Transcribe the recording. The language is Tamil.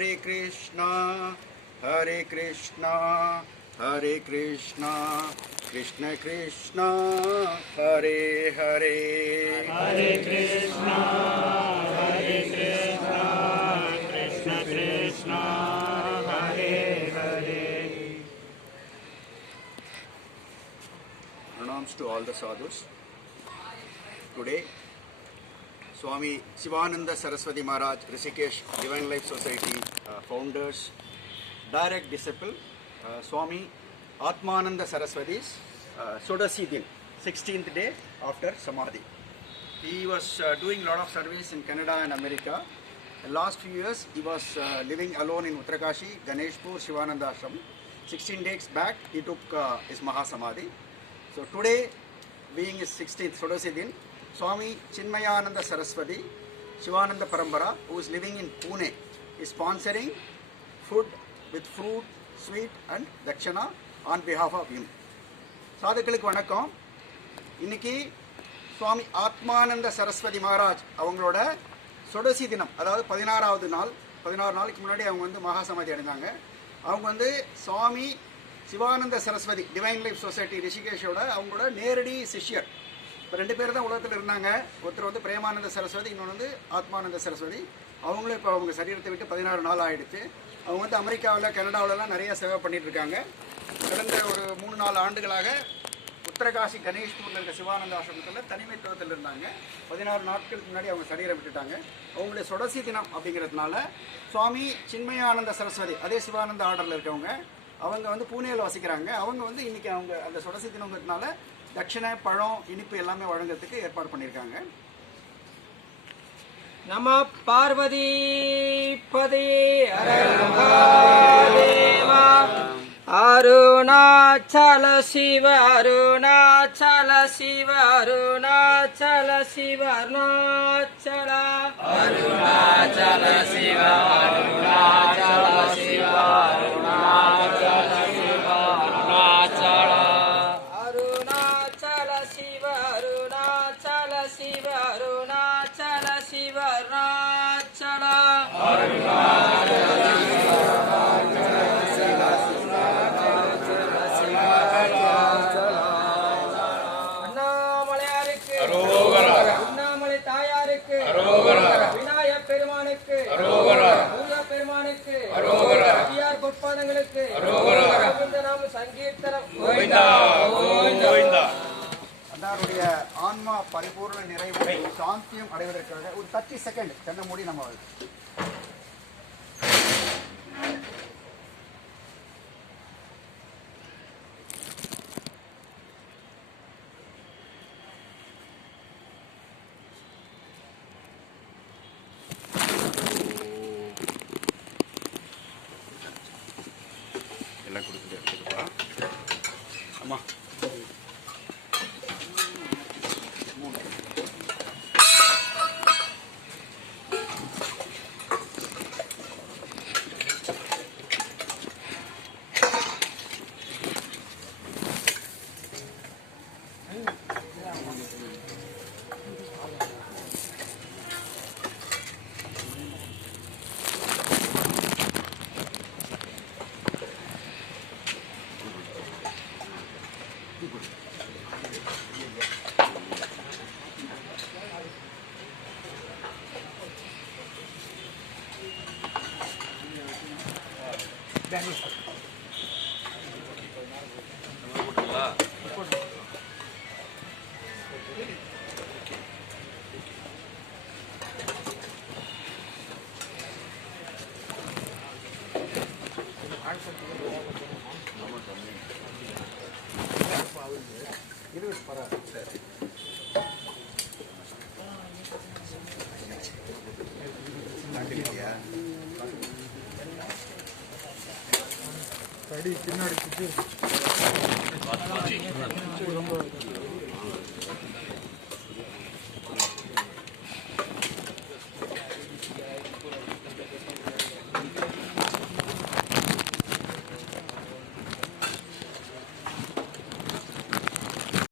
Hare Krishna, Hare Krishna, Hare Krishna, Krishna Krishna, Hare Hare, Hare Krishna, Hare Krishna, Krishna Krishna, Hare Hare. Pranams to all the sadhus. Today, Swami Sivananda Saraswati Maharaj, Rishikesh Divine Life Society founders, direct disciple, Swami Atmananda Saraswati's Sodasi Din, 16th day after Samadhi. He was doing a lot of service in Canada and America. The last few years, he was living alone in Uttarakashi, Ganeshpur, Shivananda Ashram. 16 days back, he took his Mahasamadhi. So today, being his 16th Sodasi Din, Swami Chinmayananda Saraswati, Shivananda Parambara, who is living in Pune, is sponsoring food with fruit, sweet and dakshana on behalf of him. சாதுக்களுக்கு வணக்கம். இன்னைக்கு சுவாமி ஆத்மானந்த சரஸ்வதி மகாராஜ் அவங்களோட சொடசி தினம், அதாவது 16வது நாள். 16 நாளைக்கு முன்னாடி அவங்க வந்து மகாசமாதி அடைந்தாங்க. அவங்க வந்து Swami Sivananda Saraswati divine life society ரிஷிகேஷோட அவங்களோட நேரடி சிஷ்யர். இப்போ 2 பேர் தான் உலகத்தில் இருந்தாங்க. ஒருத்தர் வந்து பிரேமானந்த சரஸ்வதி, இன்னொன்று வந்து ஆத்மானந்த சரஸ்வதி. அவங்களும் இப்போ அவங்க சரீரத்தை விட்டு 16 நாள் ஆகிடுச்சு. அவங்க வந்து அமெரிக்காவில், கனடாவிலலாம் நிறைய சேவை பண்ணிட்டு இருக்காங்க. கடந்த ஒரு 3-4 ஆண்டுகளாக உத்தரகாசி கணேஷ்பூரில் இருக்க சிவானந்த ஆசிரமத்தில் தனிமைத்துவத்தில் இருந்தாங்க. 16 நாட்களுக்கு முன்னாடி அவங்க சரீரம் விட்டுட்டாங்க. அவங்களுடைய சொடசி தினம் அப்படிங்கிறதுனால சுவாமி சின்மயானந்த சரஸ்வதி, அதே சிவானந்த ஆர்டரில் இருக்கவங்க, அவங்க வந்து பூனேயில் வசிக்கிறாங்க. அவங்க வந்து இன்றைக்கி அவங்க அந்த சொடசி தினங்கிறதுனால தட்சிணை, பழம், இனிப்பு எல்லாமே வழங்குறதுக்கு ஏற்பாடு பண்ணியிருக்காங்க. நம பார்வதி பதே அரஹரேவா. அருணாச்சல சிவ அருணாச்சல சிவ அருணாச்சல சிவ அருணாச்சல அருணாச்சல சிவ அருணாச்சல சிவ அருணாச்சல சிவ அருணாச்சல அருணாச்சல சிவ அருணாச்சல சிவ அருணாச்சல சிவ அருணாச்சல விநாயகப் பெருமானுக்கு, முருகப் பெருமானுக்கு, அடியார் பொற்பாதங்களுக்கு நாம சங்கீர்த்தனம். அன்னாருடைய ஆன்மா பரிபூர்ண நிறைவு சாந்தியம் அடைவதற்காக ஒரு 30 செகண்ட் கண்ண மூடி நம்ம எல்லாம் கொடுத்துட்டு எடுத்துக்கப்பா. அம்மா பின்னாடி